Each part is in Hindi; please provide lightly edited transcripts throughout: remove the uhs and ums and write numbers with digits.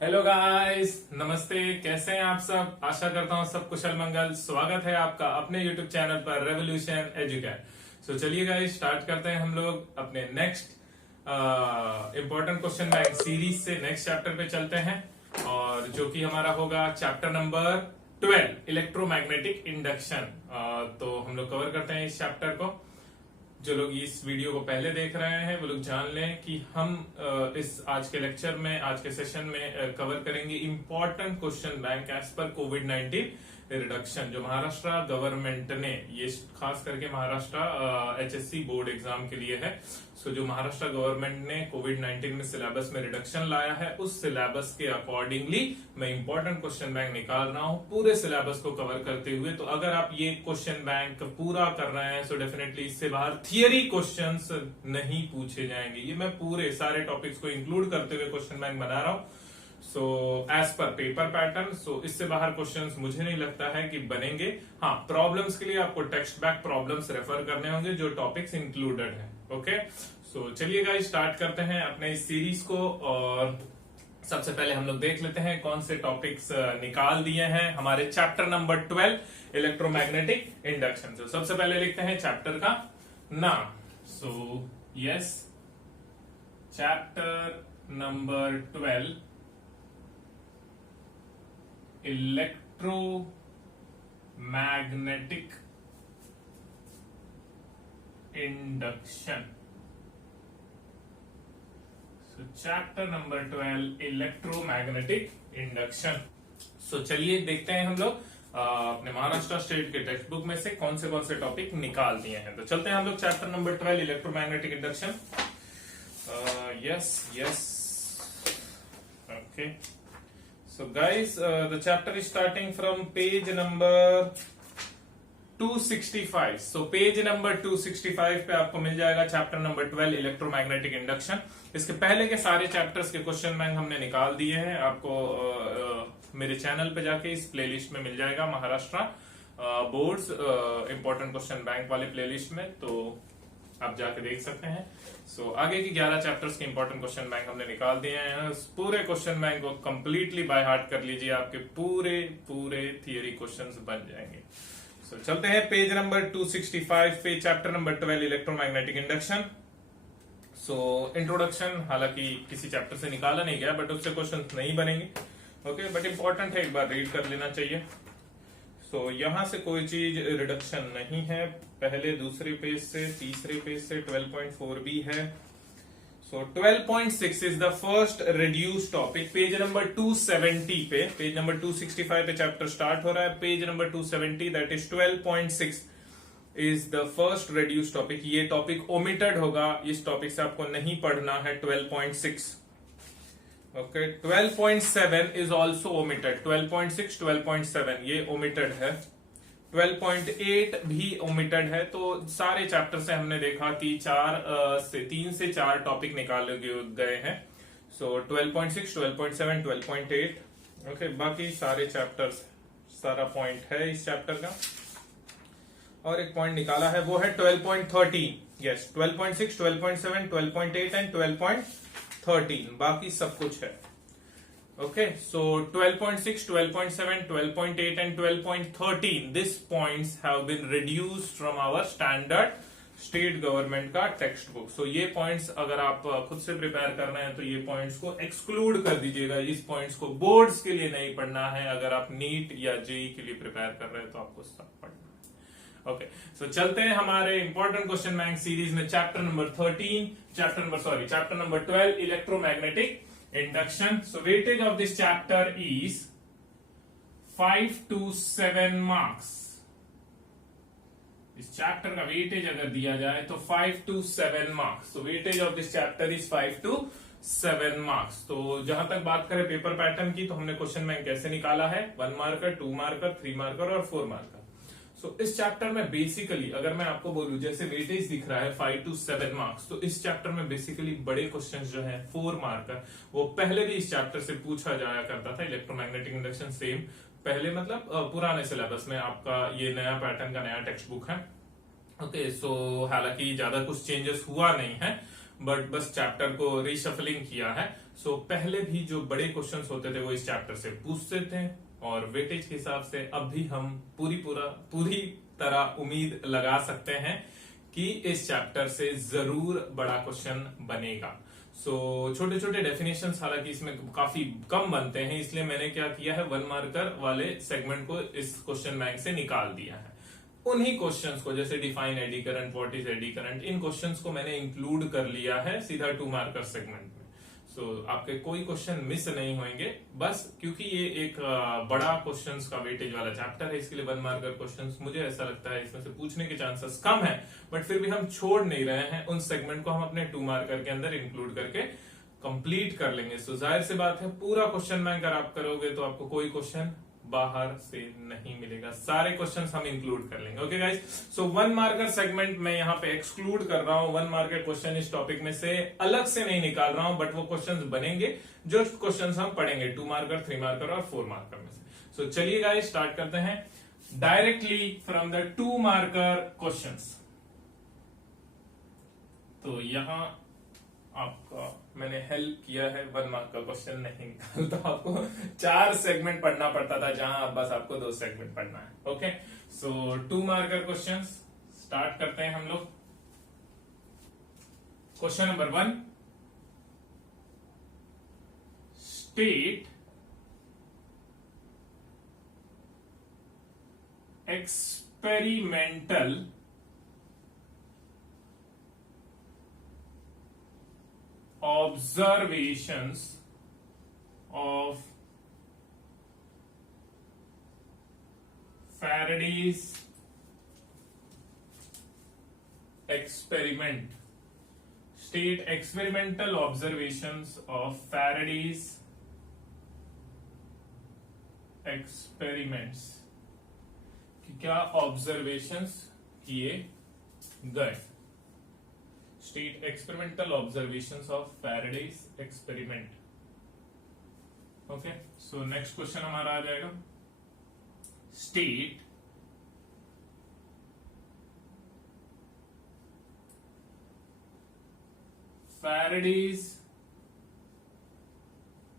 हेलो गाइस, नमस्ते। कैसे हैं आप सब? आशा करता हूँ सब कुशल मंगल। स्वागत है आपका अपने यूट्यूब चैनल पर रेवोल्यूशन एजुकेट। सो चलिए गाइस, स्टार्ट करते हैं हम लोग अपने next important question bank series से नेक्स्ट चैप्टर पे चलते हैं, और जो कि हमारा होगा चैप्टर नंबर 12 इलेक्ट्रोमैग्नेटिक इंडक्शन। तो हम लोग कवर करते हैं इस चैप्टर को। जो लोग इस वीडियो को पहले देख रहे हैं वो लोग जान लें कि हम इस आज के लेक्चर में, आज के सेशन में कवर करेंगे important question bank as per कोविड-19 रिडक्शन, जो महाराष्ट्र गवर्नमेंट ने, ये खास करके महाराष्ट्र एचएससी बोर्ड एग्जाम के लिए है। सो जो महाराष्ट्र गवर्नमेंट ने कोविड-19 में सिलेबस में रिडक्शन लाया है, उस सिलेबस के अकॉर्डिंगली मैं इंपॉर्टेंट क्वेश्चन बैंक निकाल रहा हूं पूरे सिलेबस को कवर करते हुए। तो अगर आप ये क्वेश्चन बैंक पूरा कर रहे हैं, सो डेफिनेटली इससे बाहर थियरी क्वेश्चंस नहीं पूछे जाएंगे। ये मैं पूरे सारे टॉपिक्स को इंक्लूड करते हुए क्वेश्चन बैंक बना रहा हूं, so as per paper pattern. So इससे बाहर क्वेश्चंस मुझे नहीं लगता है कि बनेंगे। हाँ, प्रॉब्लम्स के लिए आपको टेक्स्ट बैक प्रॉब्लम्स रेफर करने होंगे जो टॉपिक्स इंक्लूडेड है। ओके, सो चलिए गाइस, स्टार्ट करते हैं अपने इस सीरीज को। और सबसे पहले हम लोग देख लेते हैं कौन से टॉपिक्स निकाल दिए हैं हमारे चैप्टर नंबर 12 इलेक्ट्रोमैग्नेटिक इंडक्शन। तो सबसे पहले लिखते हैं चैप्टर का नाम। So yes, chapter number 12 electromagnetic induction. So chapter number 12 electromagnetic induction. So चलिए देखते हैं हम लोग अपने महाराष्ट्र स्टेट के टेक्स्ट बुक में से कौन से टॉपिक निकाल दिए हैं। तो चलते हैं हम लोग chapter number 12 electromagnetic induction. Yes okay. So guys, the chapter is starting from page number 265. So page number 265 पे आपको मिल जाएगा चैप्टर नंबर 12 इलेक्ट्रोमैग्नेटिक इंडक्शन। इसके पहले के सारे चैप्टर्स के क्वेश्चन बैंक हमने निकाल दिए हैं। आपको मेरे चैनल पे जाके इस प्लेलिस्ट में मिल जाएगा Maharashtra boards important question bank वाले प्लेलिस्ट में, तो आप जाके देख सकते हैं। सो आगे की 11 चैप्टर्स के इंपॉर्टेंट क्वेश्चन बैंक हमने निकाल दिए हैं। उस पूरे क्वेश्चन बैंक को कंप्लीटली बाय हार्ट कर लीजिए, आपके पूरे थियरी क्वेश्चंस बन जाएंगे। सो चलते हैं पेज नंबर 265 पे, chapter number 12 electromagnetic induction. So introduction हालांकि किसी चैप्टर से निकाला नहीं गया, बट उससे क्वेश्चन नहीं बनेंगे। ओके, बट इंपॉर्टेंट है, एक बार रीड कर लेना चाहिए। सो यहां से कोई चीज रिडक्शन नहीं है। पहले दूसरे पेज से, तीसरे पेज से 12.4 भी है। सो 12.6 is the first reduce topic. Page number 270 पे, पेज नंबर 265 पे चैप्टर स्टार्ट हो रहा है। Page number 270 that is 12.6 is the first reduce topic. ये टॉपिक ओमिटेड होगा, इस टॉपिक से आपको नहीं पढ़ना है 12.6। Okay, 12.7 is also omitted. 12.6, 12.7 ये ओमिटेड है। 12.8 भी ओमिटेड है। तो सारे चैप्टर से हमने देखा कि 3 से 4 टॉपिक निकाले गए हैं। सो 12.6, 12.7, 12.8। ओके, बाकी सारे चैप्टर्स, सारा पॉइंट है इस चैप्टर का। और एक पॉइंट निकाला है, वो है 12.13। यस, 12.6, 12.7, 12.8 एंड 12.13, बाकी सब कुछ है। Okay, so 12.6, 12.7, 12.8 and 12.13 this points have been reduced from our standard state government का टेक्स्ट बुक। सो ये पॉइंट्स अगर आप खुद से प्रिपेयर कर रहे हैं तो ये पॉइंट्स को एक्सक्लूड कर दीजिएगा। इस पॉइंट्स को बोर्ड्स के लिए नहीं पढ़ना है। अगर आप नीट या जेई के लिए प्रिपेयर कर रहे हैं तो आपको सब पढ़ना है। ओके, सो चलते हैं हमारे इंपॉर्टेंट क्वेश्चन बैंक सीरीज में chapter number 12 electromagnetic induction. So weightage of this chapter is 5 to 7 marks. इस चैप्टर का वेटेज अगर दिया जाए तो 5 to 7 मार्क्स। तो weightage of this chapter is 5 to 7 marks. तो जहां तक बात करें पेपर पैटर्न की, तो हमने क्वेश्चन बैंक कैसे निकाला है, 1 मार्कर, 2 मार्कर, 3 मार्कर और 4 मार्कर। सो इस चैप्टर में बेसिकली अगर मैं आपको बोलूं, जैसे वेटेज दिख रहा है 5 to 7 मार्क्स, तो इस चैप्टर में बेसिकली बड़े क्वेश्चंस जो है 4 मार्कर, वो पहले भी इस चैप्टर से पूछा जाया करता था। इलेक्ट्रोमैग्नेटिक इंडक्शन सेम पहले, मतलब पुराने सिलेबस में आपका ये नया पैटर्न का नया टेक्स्ट बुक है। ओके, सो हालांकि ज्यादा कुछ चेंजेस हुआ नहीं है, बट बस चैप्टर को रीशफलिंग किया है। सो पहले भी जो बड़े क्वेश्चंस होते थे वो इस चैप्टर से पूछते थे, और वेटेज के हिसाब से अब भी हम पूरी तरह उम्मीद लगा सकते हैं कि इस चैप्टर से जरूर बड़ा क्वेश्चन बनेगा। सो छोटे छोटे डेफिनेशंस हालांकि इसमें काफी कम बनते हैं, इसलिए मैंने क्या किया है, 1 मार्कर वाले सेगमेंट को इस क्वेश्चन बैंक से निकाल दिया है। उन्हीं क्वेश्चंस को, जैसे define eddy current, what is eddy current, in questions को मैंने इंक्लूड कर लिया है सीधा 2 मार्कर सेगमेंट में। सो आपके कोई क्वेश्चन मिस नहीं होंगे, बस क्योंकि ये एक बड़ा क्वेश्चंस का वेटेज वाला चैप्टर है, इसके लिए 1 मार्कर क्वेश्चंस मुझे ऐसा लगता है इसमें से पूछने के चांसेस कम है, बट फिर भी हम छोड़ नहीं रहे हैं, उन सेगमेंट को हम अपने 2 मार्कर के अंदर इंक्लूड करके कंप्लीट कर लेंगे। सो जाहिर सी बात है, पूरा क्वेश्चन बैंक अगर आप करोगे तो आपको कोई क्वेश्चन बाहर से नहीं मिलेगा, सारे क्वेश्चंस हम इंक्लूड कर लेंगे। ओके गाइस, सो 1 मार्कर सेगमेंट मैं यहाँ पे एक्सक्लूड कर रहा हूं, 1 मार्कर क्वेश्चन इस टॉपिक में से अलग से नहीं निकाल रहा हूं, बट वो क्वेश्चंस बनेंगे जो क्वेश्चंस हम पढ़ेंगे 2 मार्कर, 3 मार्कर और 4 मार्कर में से। सो चलिए गाइस स्टार्ट करते हैं directly from the 2 marker questions. तो यहां आपका मैंने हेल्प किया है, 1 मार्क का क्वेश्चन नहीं निकालता, आपको 4 सेगमेंट पढ़ना पड़ता था, जहां अब बस आपको 2 सेगमेंट पढ़ना है। ओके, सो 2 मार्कर क्वेश्चंस स्टार्ट करते हैं हम लोग। Question number 1, state experimental observations of Faraday's experiment. State experimental observations of Faraday's experiments कि क्या observations किए गए। State experimental observations of Faraday's experiment. Okay, so next question हमारा आ जाएगा, state Faraday's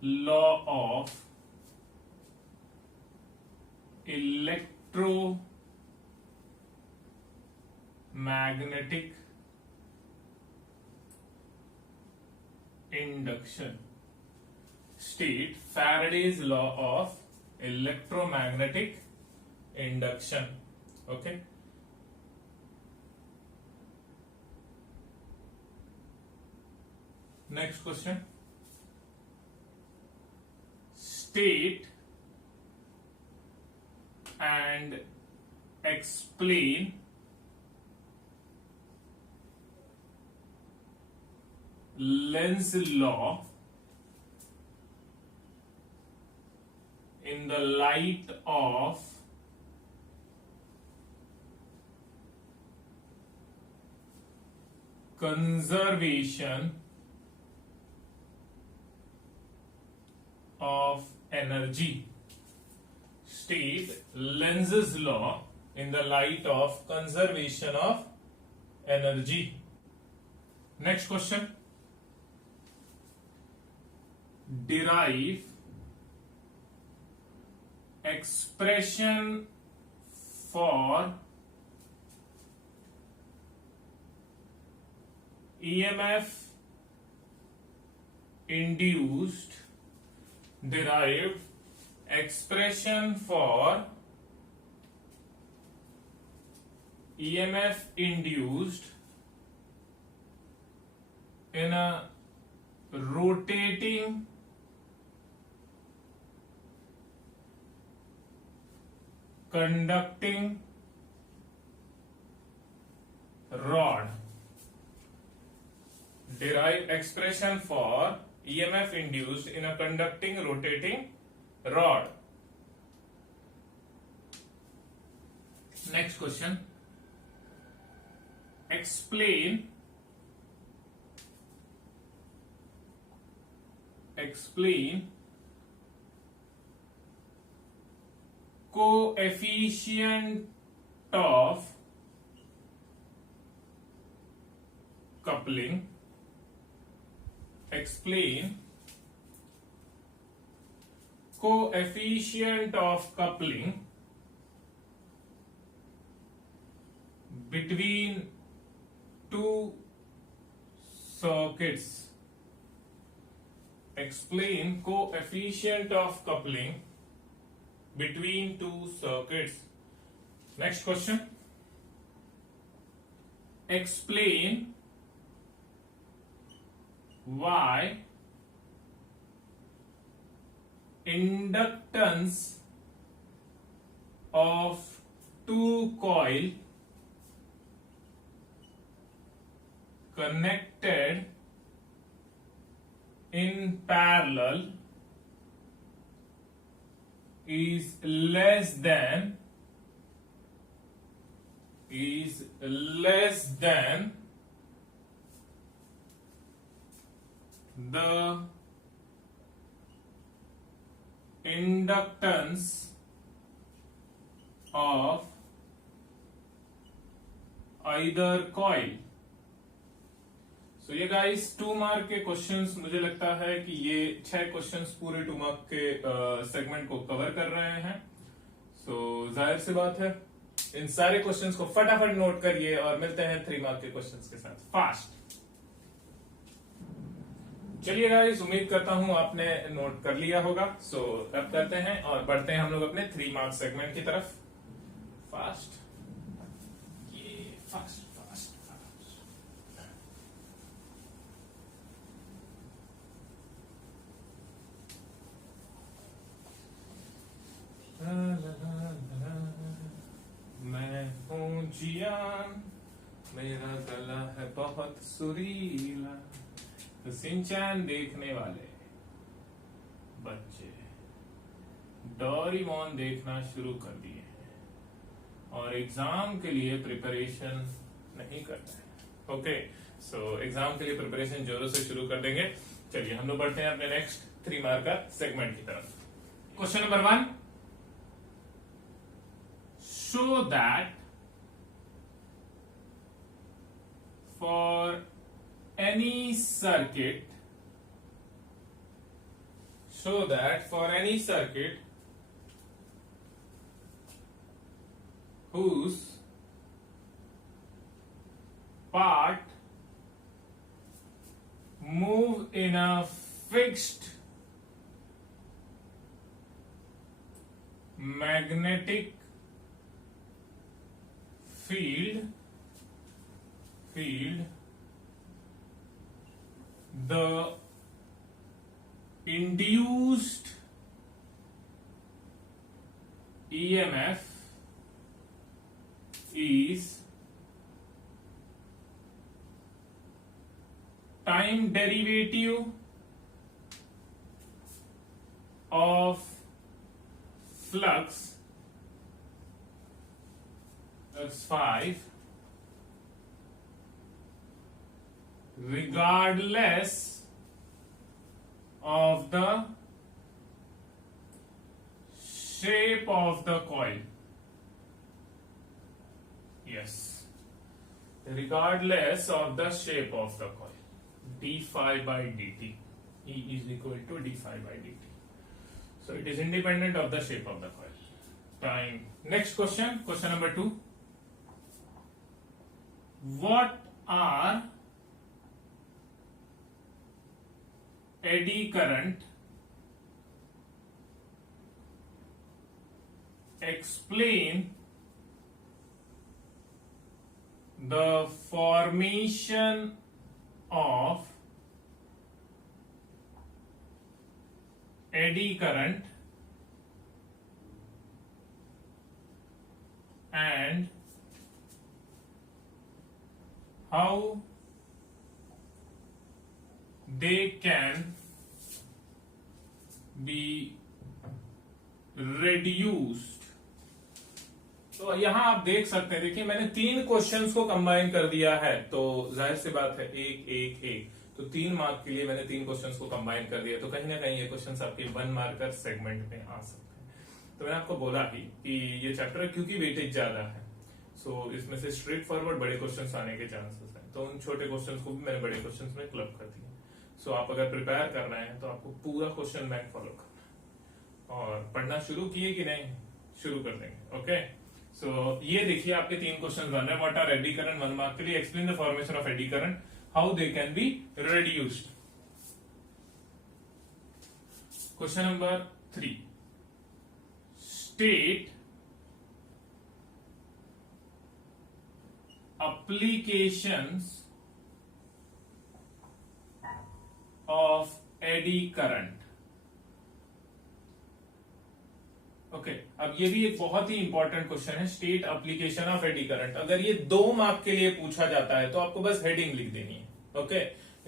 law of electromagnetic induction. State Faraday's law of electromagnetic induction. Okay, next question, state and explain Lenz's law in the light of conservation of energy. State Lenz's law in the light of conservation of energy. Next question, derive expression for EMF induced, derive expression for EMF induced in a rotating conducting rod. Derive expression for EMF induced in a conducting rotating rod. Next question, explain coefficient of coupling. Explain coefficient of coupling between two circuits. Explain coefficient of coupling between two circuits. Next question. Explain why inductance of two coil connected in parallel is less than the inductance of either coil. So ये गाइस 2 मार्क के क्वेश्चंस, मुझे लगता है कि ये 6 क्वेश्चंस पूरे 2 मार्क के सेगमेंट को कवर कर रहे हैं. सो जाहिर सी बात है, इन सारे क्वेश्चंस को फटाफट नोट करिए और मिलते हैं 3 मार्क के क्वेश्चंस के साथ फास्ट. चलिए गाइस, उम्मीद करता हूं आपने नोट कर लिया होगा. सो अब करते हैं और बढ़ते हैं हम लोग अपने 3 मार्क सेगमेंट की तरफ. फास्ट, ये फास्ट. मैं हूँ जियान, मेरा गला है बहुत सुरीला. तो सिंचैन देखने वाले बच्चे डोरेमोन देखना शुरू कर दिए हैं और एग्जाम के लिए प्रिपरेशन नहीं कर रहे हैं. ओके, सो एग्जाम के लिए प्रिपरेशन जोरों से शुरू कर देंगे. चलिए हम लोग बढ़ते हैं अपने नेक्स्ट 3 मार्क का सेगमेंट की तरफ. Question number 1. Show that for any circuit whose part move in a fixed magnetic field, the induced EMF is time derivative of flux. That's 5. Regardless of the shape of the coil. Yes. Regardless of the shape of the coil. d phi by dt. E is equal to d phi by dt. So it is independent of the shape of the coil. Time. Next question. Question number 2. What are eddy current? Explain the formation of eddy current and how they can be reduced. तो यहां आप देख सकते हैं, देखिए मैंने 3 क्वेश्चंस को कंबाइन कर दिया है. तो जाहिर सी बात है 1 1 1, तो 3 मार्क के लिए मैंने 3 क्वेश्चंस को कंबाइन कर दिया. तो कहीं ना कहीं ये क्वेश्चंस आपके 1 मार्कर सेगमेंट में आ सकते हैं. तो मैंने आपको बोला ही कि ये चैप्टर क्योंकि वेटेज ज्यादा है, सो इसमें से स्ट्रेट फॉरवर्ड बड़े क्वेश्चंस आने के चांसेस हैं. तो उन छोटे क्वेश्चंस को भी मैंने बड़े क्वेश्चंस में क्लब कर दिया. सो आप अगर प्रिपेयर कर रहे हैं तो आपको पूरा क्वेश्चन बैंक फॉलो करना है. और पढ़ना शुरू किए कि नहीं? शुरू कर देंगे। ओके, सो ये देखिए आपके 3 क्वेश्चन बन रहे हैं। What are eddy current, 1 mark के लिए। Explain the formation of eddy current, how they can be reduced. Question number 3, state applications of eddy current। Okay, अब ये भी एक बहुत ही इंपॉर्टेंट क्वेश्चन है, state application of eddy current. अगर ये 2 मार्क के लिए पूछा जाता है तो आपको बस हेडिंग लिख देनी है। Okay,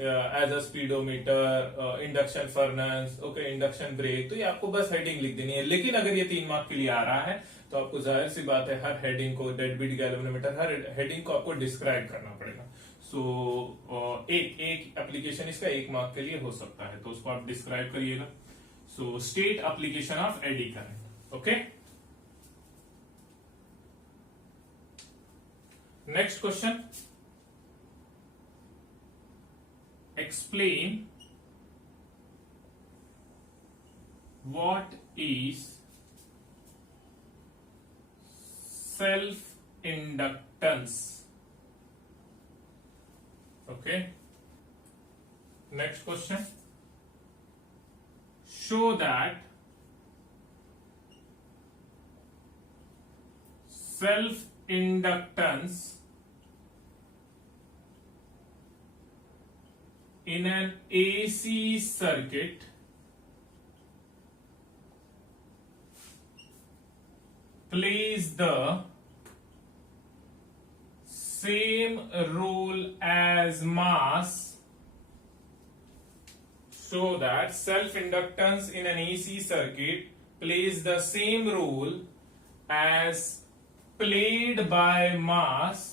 as a speedometer, induction furnace, okay, induction brake, तो ये आपको बस हेडिंग लिख देनी है। लेकिन अगर ये 3 मार्क के लिए आ रहा है तो आपको जाहिर सी बात है हर हेडिंग को, डेड बीट गैल्वेनोमीटर, हर हेडिंग को आपको डिस्क्राइब करना पड़ेगा। सो एक एप्लीकेशन इसका 1 मार्क के लिए हो सकता है, तो उसको आप डिस्क्राइब करिएगा। So state application of eddy current. Okay, next question, explain what is self inductance। okay, next question, show that self inductance in an AC circuit plays the same role as mass, so that self-inductance in an AC circuit plays the same role as played by mass,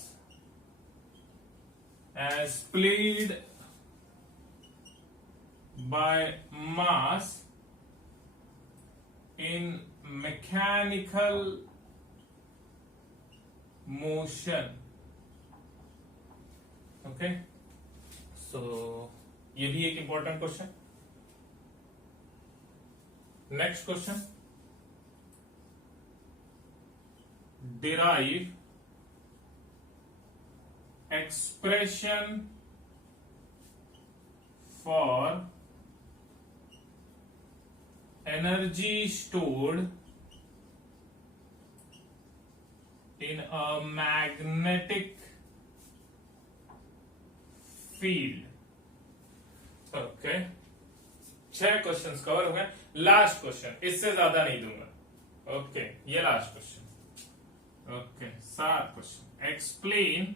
in mechanical motion। Okay, so ये भी एक important question. Next question, derive expression for energy stored in a magnetic field। Okay, 6 questions cover हो गए। लास्ट क्वेश्चन, इससे ज्यादा नहीं दूंगा। ओके, ये last question. Okay, 7 question. Explain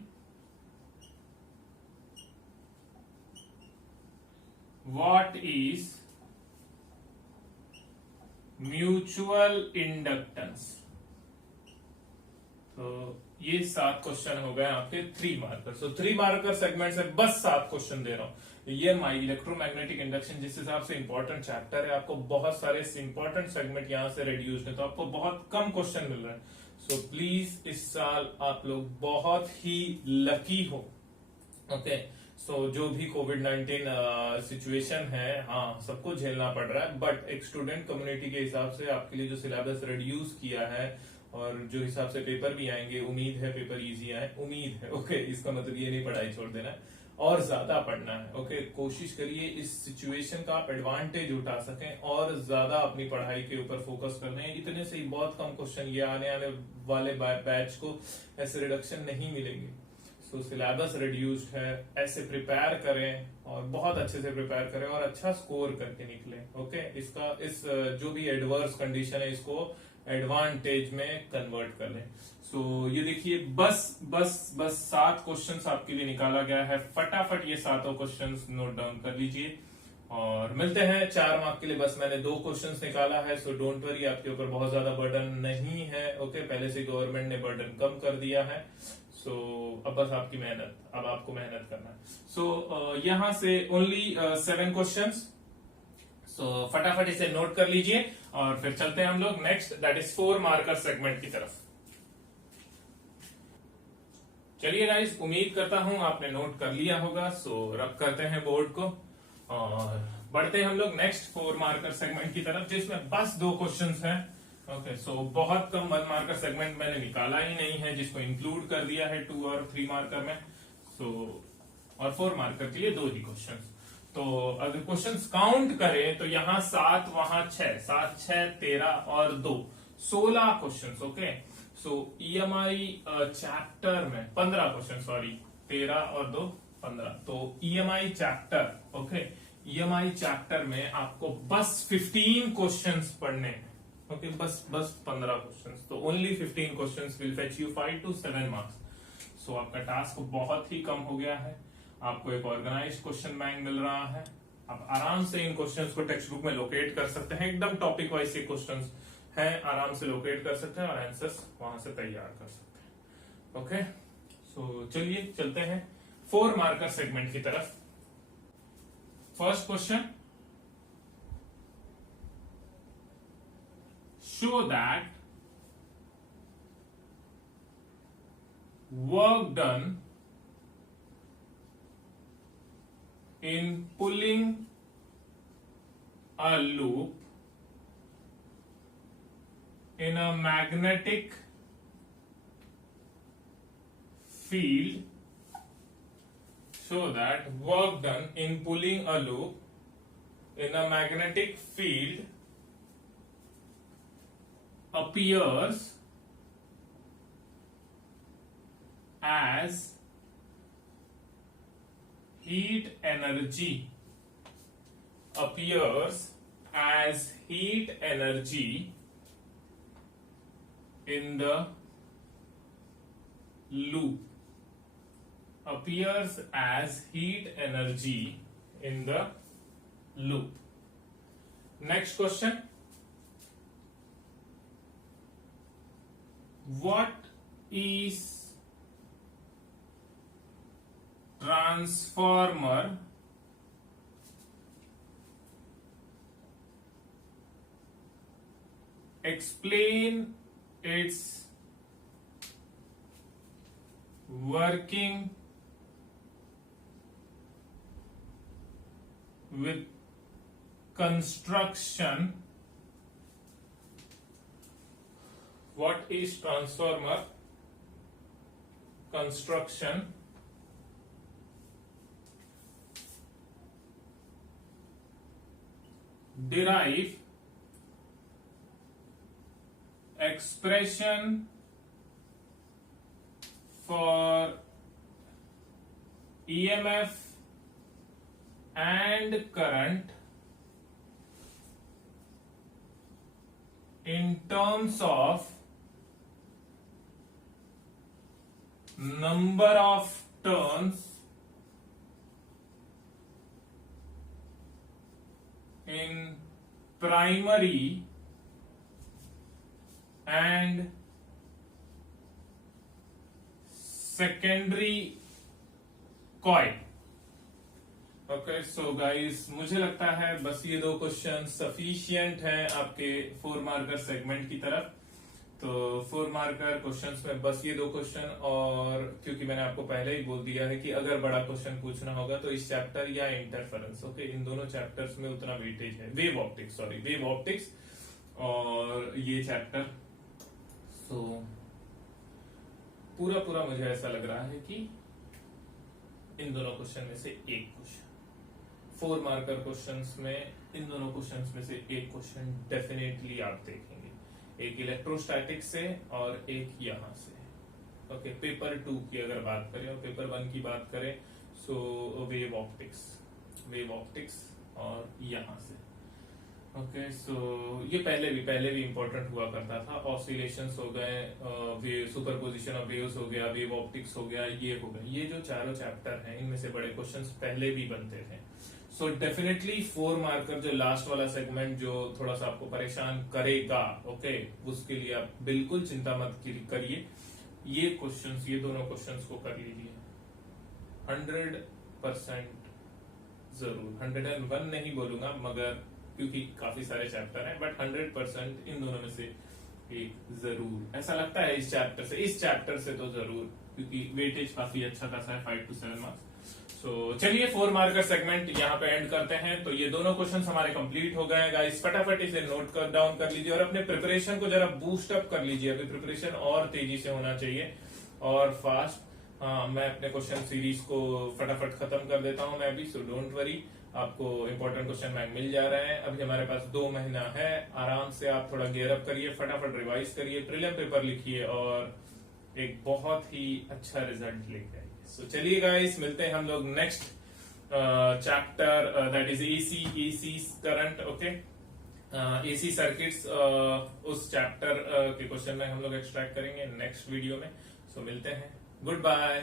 what is mutual inductance. तो ये 7 क्वेश्चन हो गए आपके 3 मार्कर। सो 3 मार्कर सेगमेंट से बस 7 क्वेश्चन दे रहा हूं। ये माई इलेक्ट्रोमैग्नेटिक इंडक्शन जिस हिसाब से इंपॉर्टेंट चैप्टर है, आपको बहुत सारे इंपॉर्टेंट सेगमेंट यहां से रिड्यूस्ड है, तो आपको बहुत कम क्वेश्चन मिल रहे हैं। सो प्लीज इस साल आप लोग बहुत ही लकी हो। ओके, सो जो भी कोविड-19 सिचुएशन है, हाँ सबको झेलना पड़ रहा है, बट एक स्टूडेंट कम्युनिटी के हिसाब से आपके लिए जो सिलेबस रिड्यूस किया है और जो हिसाब से पेपर भी आएंगे, उम्मीद है पेपर इजी आए, उम्मीद है। ओके, इसका मतलब ये नहीं पढ़ाई छोड़ देना है, और ज्यादा पढ़ना है। ओके, कोशिश करिए इस सिचुएशन का आप एडवांटेज उठा सकें और ज्यादा अपनी पढ़ाई के ऊपर फोकस करना है। इतने से ही बहुत कम क्वेश्चन, ये आने वाले बैच को ऐसे रिडक्शन नहीं मिलेंगे। तो सिलेबस रिड्यूस्ड है, ऐसे प्रिपेयर करें और बहुत अच्छे से प्रिपेयर करें और अच्छा स्कोर करके निकले। ओके, इस जो भी एडवर्स कंडीशन है इसको एडवांटेज में कन्वर्ट कर लें। सो ये देखिए, बस 7 क्वेश्चंस आपके लिए निकाला गया है। फटाफट ये 7 क्वेश्चंस नोट डाउन कर लीजिए और मिलते हैं 4 मार्क के लिए। बस मैंने 2 क्वेश्चंस निकाला है, सो डोंट वरी, आपके ऊपर बहुत ज्यादा बर्डन नहीं है। ओके, पहले से गवर्नमेंट ने बर्डन कम कर दिया है। सो अब बस आपकी मेहनत, अब आपको मेहनत करना है। सो यहां से ओनली 7 क्वेश्चंस। सो फटाफट इसे नोट कर लीजिए और फिर चलते हैं हम लोग next, that is 4 marker segment की तरफ। चलिए गाइस, उम्मीद करता हूं आपने नोट कर लिया होगा। सो रब करते हैं बोर्ड को और बढ़ते हैं हम लोग नेक्स्ट 4 मार्कर सेगमेंट की तरफ, जिसमें बस 2 क्वेश्चंस हैं। ओके, सो बहुत कम 1 मार्कर सेगमेंट मैंने निकाला ही नहीं है, जिसको इंक्लूड कर दिया है 2 और 3 मार्कर में। सो और 4 मार्कर के लिए 2 ही क्वेश्चंस। तो अगर क्वेश्चंस काउंट करें तो यहाँ 7, वहां 6, 7 6 13 और 2 16 क्वेश्चंस। ओके, सो ईएमआई चैप्टर में 15 क्वेश्चन, सॉरी 13 और 2 15। तो EMI chapter, okay, EMI chapter में आपको बस 15 क्वेश्चंस पढ़ने हैं। ओके, बस 15 क्वेश्चंस। तो only 15 questions will fetch you 5 to 7 marks. So आपका टास्क बहुत ही कम हो गया है। आपको एक ऑर्गेनाइज्ड क्वेश्चन बैंक मिल रहा है। आप आराम से इन क्वेश्चंस को टेक्स्ट बुक में लोकेट कर सकते हैं। एकदम टॉपिक वाइज ये क्वेश्चंस हैं, आराम से लोकेट कर सकते हैं और आंसर्स वहां से तैयार कर सकते हैं। ओके, सो चलिए चलते हैं 4 मार्कर सेगमेंट की तरफ। First question, show that work done in pulling a loop in a magnetic field. Show that work done in pulling a loop in a magnetic field appears as heat energy, appears as heat energy in the loop, appears as heat energy in the loop. Next question, what is transformer explain its working with construction. What is transformer construction? Derive expression for EMF and current in terms of number of turns in primary and secondary coil. Okay, so guys मुझे लगता है बस ये 2 क्वेश्चन सफिशियंट हैं आपके 4 मार्कर सेगमेंट की तरफ। तो 4 मार्कर क्वेश्चंस में बस ये 2 क्वेश्चन, और क्योंकि मैंने आपको पहले ही बोल दिया है कि अगर बड़ा क्वेश्चन पूछना होगा तो इस चैप्टर या इंटरफेरेंस, ओके, इन दोनों चैप्टर्स में उतना वेटेज है। वेव ऑप्टिक्स और ये चैप्टर। सो पूरा मुझे ऐसा लग रहा है कि इन दोनों क्वेश्चन में से एक क्वेश्चन, 4 मार्कर क्वेश्चंस में इन दोनों क्वेश्चंस में से एक क्वेश्चन डेफिनेटली आप देखेंगे, एक इलेक्ट्रोस्टैटिक से और एक यहां से। ओके, पेपर 2 की अगर बात करें और पेपर 1 की बात करें, सो वेव ऑप्टिक्स और यहां से। ओके, सो ये पहले भी इंपॉर्टेंट हुआ करता था। ऑसिलेशंस हो गए, सुपरपोजिशन ऑफ वेव्स हो गया, वेव ऑप्टिक्स हो गया, ये हो गया। ये जो चारों चैप्टर हैं इनमें से बड़े क्वेश्चंस पहले भी बनते थे। सो डेफिनेटली 4 मार्कर जो लास्ट वाला सेगमेंट जो थोड़ा सा आपको परेशान करेगा, ओके, उसके लिए आप बिल्कुल चिंता मत करिए। ये क्वेश्चंस, ये दोनों क्वेश्चंस को कर लीजिए 100% जरूर। 101 नहीं बोलूंगा मगर, क्योंकि काफी सारे चैप्टर हैं, बट 100% इन दोनों में से एक जरूर। ऐसा लगता है इस चैप्टर से तो जरूर, क्योंकि वेटेज काफी अच्छा खासा है, 5 to 7 मार्क्स। चलिए 4 मार्कर सेगमेंट यहाँ पे एंड करते हैं। तो ये दोनों क्वेश्चंस हमारे कंप्लीट हो गए गाइस। फटाफट इसे नोट कर डाउन कर लीजिए और अपने प्रिपरेशन को जरा बूस्ट अप कर लीजिए। अभी प्रिपरेशन और तेजी से होना चाहिए और फास्ट। मैं अपने क्वेश्चन सीरीज को फटाफट खत्म कर देता हूँ मैं अभी, सो डोंट वरी, आपको इंपॉर्टेंट क्वेश्चन बैंक मिल जा रहे हैं। अभी हमारे पास 2 महीना है, आराम से आप थोड़ा गियर अप करिए, फटाफट रिवाइज करिए, प्रीलिम पेपर लिखिए और एक बहुत ही अच्छा रिजल्ट लेके आइए। सो चलिए गाइस, मिलते हैं हम लोग next chapter that is AC current, okay, AC circuits. उस चैप्टर के क्वेश्चन में हम लोग एक्सट्रैक्ट करेंगे नेक्स्ट वीडियो में। सो मिलते हैं, गुड बाय।